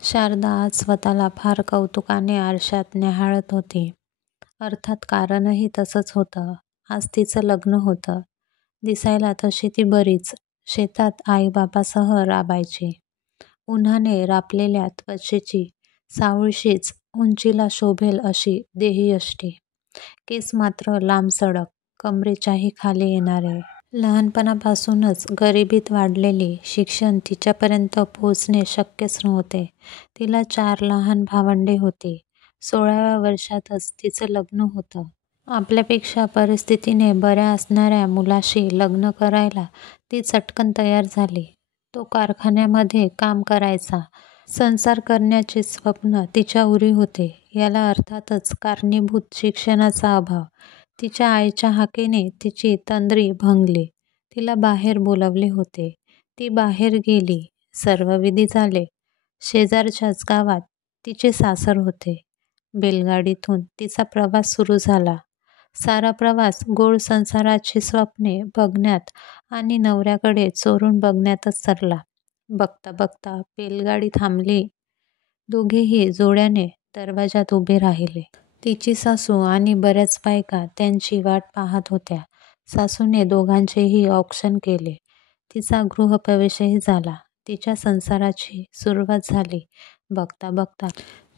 शारदा आज स्वतःला फार कौतुकाने आरशात न्याहाळत होती. अर्थात कारणही तसंच होतं. आज तिचं लग्न होतं. दिसायला तशी ती बरीच. शेतात आईबापासह राबायची. उन्हाने रापलेल्या त्वचेची सावळशीच उंचीला शोभेल अशी देहयष्टी. केस मात्र लांबसडक, कमरेच्याही खाली येणारे. लहानपणापासूनच गरिबीत वाढलेली. शिक्षण तिच्यापर्यंत पोचणे शक्यच नव्हते. तिला 4 लहान भावंडे होती. 16व्या वर्षातच तिचं लग्न होतं. आपल्यापेक्षा परिस्थितीने बऱ्या असणाऱ्या मुलाशी लग्न करायला ती चटकन तयार झाली. तो कारखान्यामध्ये काम करायचा. संसार करण्याचे स्वप्न तिच्या उरी होते. याला अर्थातच कारणीभूत शिक्षणाचा अभाव. तिच्या आईच्या हाकेने तिची तंद्री भंगली. तिला बाहेर बोलावले होते. ती बाहेर गेली. सर्व विधी झाले. शेजारच्याच गावात तिचे सासर होते. बैलगाडीतून तिचा प्रवास सुरू झाला. सारा प्रवास गोड संसाराची स्वप्ने बघण्यात आणि नवऱ्याकडे चोरून बघण्यातच सरला. बघता बघता बैलगाडी थांबली. दोघेही जोड्याने दरवाजात उभे राहिले. तिची सासू आणि बऱ्याच बायका त्यांची वाट पाहत होत्या. सासूने दोघांचेही औक्षण केले. तिचा गृहप्रवेशही झाला. तिच्या संसाराची सुरुवात झाली. बघता बघता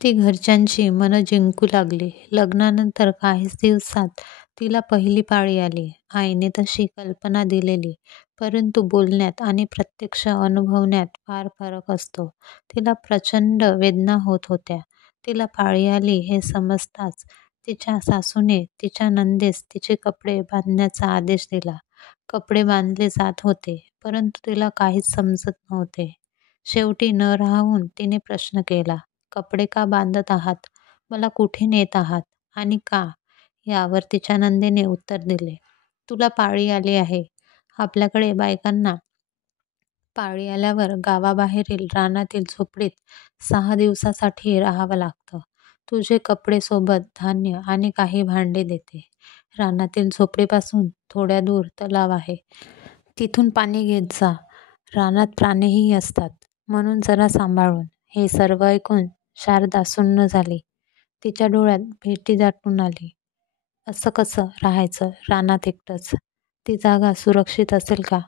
ती घरच्यांची मनं जिंकू लागली. लग्नानंतर काहीच दिवसात तिला पहिली पाळी आली. आईने तशी कल्पना दिलेली, परंतु बोलण्यात आणि प्रत्यक्ष अनुभवण्यात फार फरक असतो. तिला प्रचंड वेदना होत होत्या. तिला पाळी आली हे समजताच तिच्या सासूने तिच्या नंदेस तिचे कपडे बांधण्याचा आदेश दिला. कपडे बांधले जात होते, परंतु तिला काहीच समजत नव्हते. शेवटी न राहवून तिने प्रश्न केला, कपडे का बांधत आहात? मला कुठे नेत आहात आणि का? यावर तिच्या नंदेने उत्तर दिले, तुला पाळी आली आहे. आपल्याकडे बायकांना पाळी आल्यावर गावाबाहेरील रानातील झोपडीत 6 दिवसासाठी राहावं लागतं. तुझे कपडे सोबत धान्य आणि काही भांडे देते. रानातील झोपडीपासून थोड्या दूर तलाव आहे. तिथून पाणी घेत जा. रानात प्राणीही असतात, म्हणून जरा सांभाळून. हे सर्व ऐकून शारदा सुन्न झाली. तिच्या डोळ्यात भेटी दाटून आली. असं कसं राहायचं रानात एकटंच? ती जागा सुरक्षित असेल का?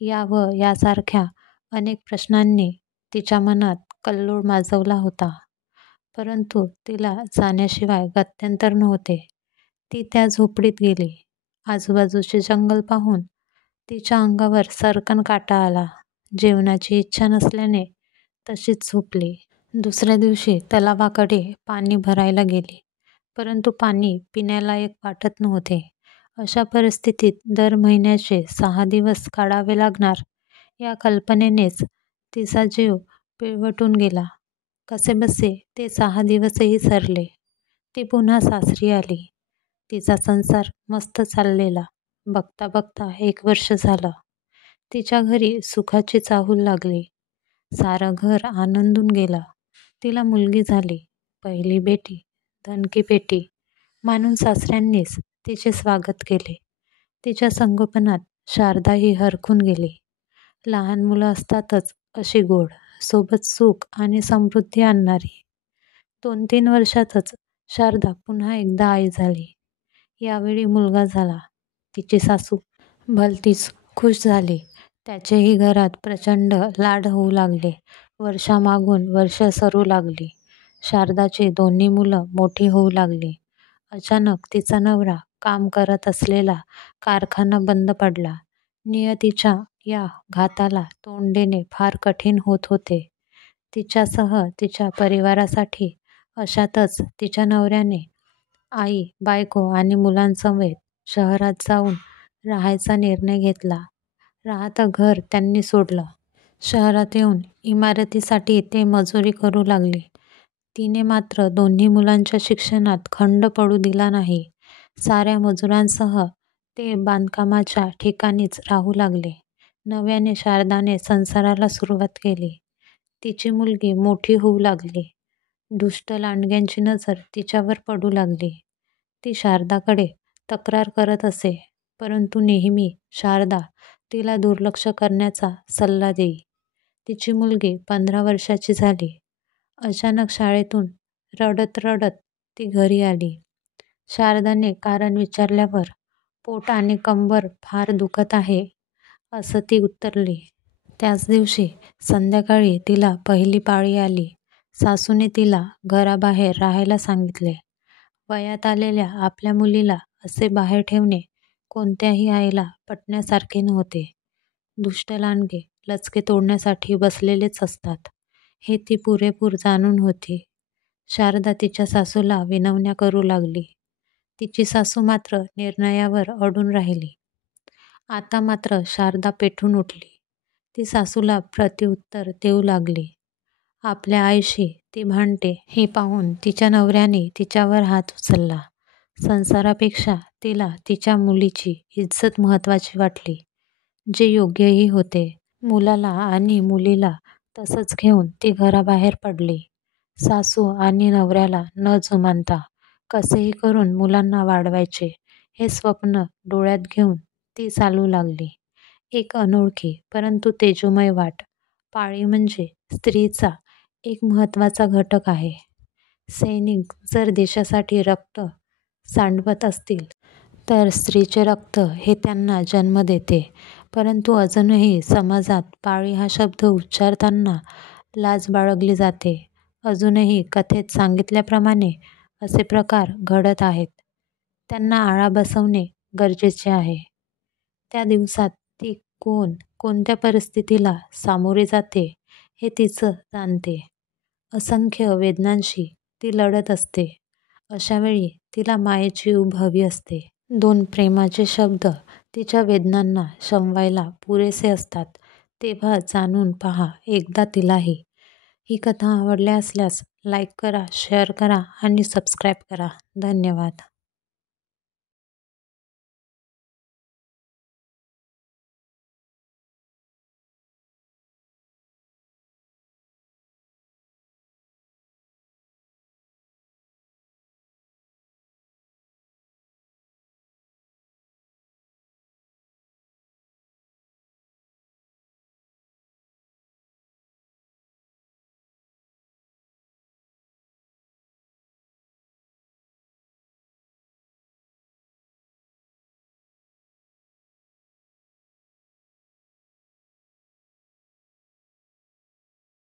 या व यासारख्या अनेक प्रश्नांनी तिच्या मनात कल्लोळ माजवला होता. परंतु तिला जाण्याशिवाय गत्यंतर नव्हते. ती त्या झोपडीत गेली. आजूबाजूचे जंगल पाहून तिच्या अंगावर सरकन काटा आला. जेवणाची इच्छा नसल्याने तशीच झोपली. दुसऱ्या दिवशी तलावाकडे पाणी भरायला गेली, परंतु पाणी पिण्यालायक वाटत नव्हते. अशा परिस्थितीत दर महिन्याचे 6 दिवस काढावे लागणार या कल्पनेनेच तिचा जीव पिळवटून गेला. कसेबसे ते 6 दिवसही सरले. ती पुन्हा सासरी आली. तिचा संसार मस्त चाललेला. बघता बघता 1 वर्ष झालं. तिच्या घरी सुखाची चाहूल लागली. सारं घर आनंदून गेलं. तिला मुलगी झाली. पहिली बेटी, धनकी पेटी मानून सासऱ्यांनीच तिचे स्वागत केले. तिच्या संगोपनात शारदाही हरखून गेली. लहान मुलं असतातच अशी गोड, सोबत सुख आणि समृद्धी आणणारी. 2-3 वर्षातच शारदा पुन्हा एकदा आई झाली. यावेळी मुलगा झाला. तिची सासू भलतीच खुश झाली. त्याचेही घरात प्रचंड लाड होऊ लागले. वर्षामागून वर्ष सरू लागली. शारदाची दोन्ही मुलं मोठी होऊ लागली. अचानक तिचा नवरा काम करत असलेला कारखाना बंद पडला. नियतीच्या या घाताला तोंड देणे फार कठीण होत होते. तिच्यासह तिच्या परिवारासाठी. अशातच तिच्या नवऱ्याने आई, बायको आणि मुलांसमवेत शहरात जाऊन राहायचा निर्णय घेतला. राहतं घर त्यांनी सोडलं. शहरात येऊन इमारतीसाठी ते मजुरी करू लागले. तिने मात्र दोन्ही मुलांच्या शिक्षणात खंड पडू दिला नाही. साऱ्या मजुरांसह ते बांधकामाच्या ठिकाणीच राहू लागले. नव्याने शारदाने संसाराला सुरुवात केली. तिची मुलगी मोठी होऊ लागली. दुष्ट लांडग्यांची नजर तिच्यावर पडू लागली. ती शारदाकडे तक्रार करत असे, परंतु नेहमी शारदा तिला दुर्लक्ष करण्याचा सल्ला देई. तिची मुलगी 15 वर्षाची झाली. अचानक शाळेतून रडत रडत ती घरी आली. शारदाने कारण विचारल्यावर पोट आणि कंबर फार दुखत आहे असं ती उत्तरली. त्याच दिवशी संध्याकाळी तिला पहिली पाळी आली. सासूने तिला घराबाहेर राहायला सांगितले. वयात आलेल्या आपल्या मुलीला असे बाहेर ठेवणे कोणत्याही आईला पटण्यासारखे नव्हते. दुष्ट लांडगे लचके तोडण्यासाठी बसलेलेच असतात हे ती पुरेपूर जाणून होती. शारदा तिच्या सासूला विनवण्या करू लागली. तिची सासू मात्र निर्णयावर अडून राहिली. आता मात्र शारदा पेटून उठली. ती सासूला प्रत्युत्तर देऊ लागली. आपल्या आईशी ती भांडते हे पाहून तिच्या नवऱ्याने तिच्यावर हात उचलला. संसारापेक्षा तिला तिच्या मुलीची इज्जत महत्त्वाची वाटली, जे योग्यही होते. मुलाला आणि मुलीला तसंच घेऊन ती घराबाहेर पडली. सासू आणि नवऱ्याला न जुमानता कसेही करून मुलांना वाढवायचे हे स्वप्न डोळ्यात घेऊन ती चालू लागली. एक अनोळखी परंतु तेजोमय वाट. पाळी म्हणजे स्त्रीचा एक महत्त्वाचा घटक आहे. सैनिक जर देशासाठी रक्त सांडवत असतील तर स्त्रीचे रक्त हे त्यांना जन्म देते. परंतु अजूनही समाजात पाळी हा शब्द उच्चारताना लाज बाळगली जाते. अजूनही कथेत सांगितल्याप्रमाणे असे प्रकार घडत आहेत. त्यांना आळा बसवणे गरजेचे आहे. त्या दिवसात ती कोणत्या परिस्थितीला सामोरी जाते हे तिचं जाणते. असंख्य वेदनांशी ती लढत असते. अशावेळी तिला मायेची ऊब हवी असते. 2 प्रेमाचे शब्द तिच्या वेदनांना शमवायला पुरेसे असतात. तेव्हा जाणून पहा एकदा तिलाही. ही कथा आवडली असल्यास लाईक करा, शेअर करा आणि सबस्क्राईब करा. धन्यवाद.